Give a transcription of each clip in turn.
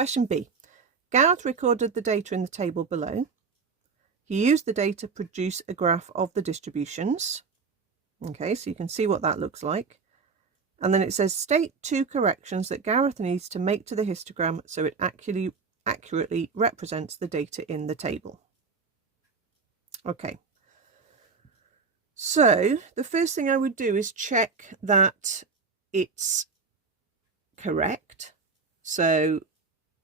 Question B. Gareth recorded the data in the table below. He used the data to produce a graph of the distributions. Okay, so you can see what that looks like. And then it says, state 2 corrections that Gareth needs to make to the histogram so it accurately represents the data in the table. Okay. So the first thing I would do is check that it's correct. So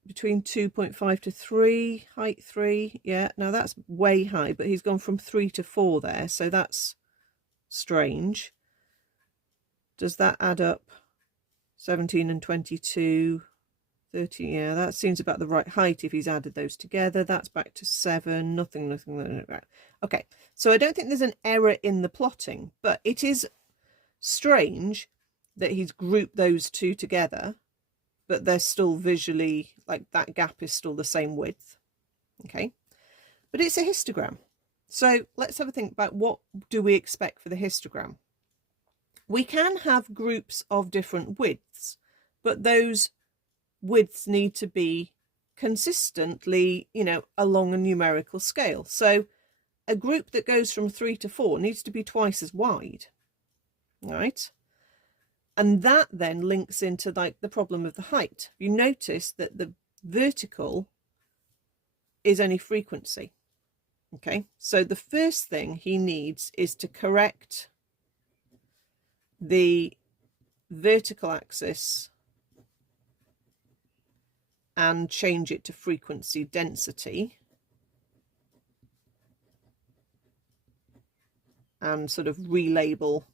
between 2.5 to 3, height 3. Yeah, now that's way high, but he's gone from 3 to 4 there. So that's strange. Does that add up? 17 and 22, 30. Yeah, that seems about the right height if he's added those together. That's back to 7. Nothing. Okay, so I don't think there's an error in the plotting, but it is strange that he's grouped those two together, but they're still visually, like, that gap is still the same width. Okay, but it's a histogram. So let's have a think about what do we expect for the histogram. We can have groups of different widths, but those widths need to be consistently, you know, along a numerical scale. So a group that goes from 3 to 4 needs to be twice as wide, right? And that then links into, like, the problem of the height. You notice that the vertical is only frequency. Okay, so the first thing he needs is to correct the vertical axis and change it to frequency density, and sort of relabel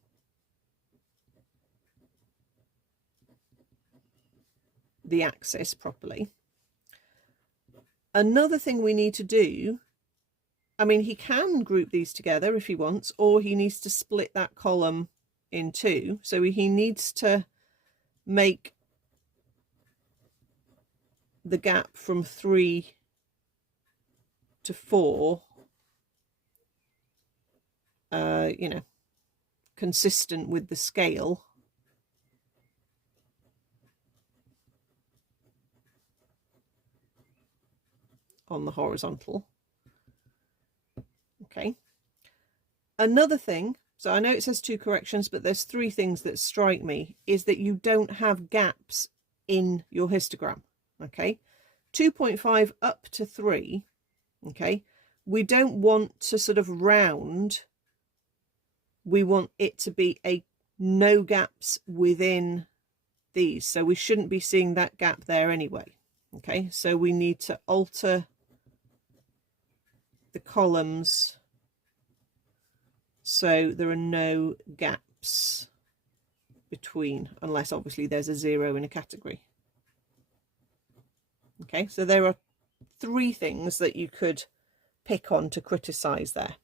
the axis properly. Another thing we need to do, I mean, he can group these together if he wants, or he needs to split that column in two. So he needs to make the gap from 3 to 4, you know, consistent with the scale. On the horizontal. Okay. Another thing, so I know it says 2 corrections, but there's 3 things that strike me, is that you don't have gaps in your histogram. Okay, 2.5 up to 3. Okay, we don't want to sort of round. We want it to be no gaps within these, so we shouldn't be seeing that gap there anyway. Okay, so we need to alter the columns so there are no gaps between, unless obviously there's a 0 in a category. Okay, so there are 3 things that you could pick on to criticize there.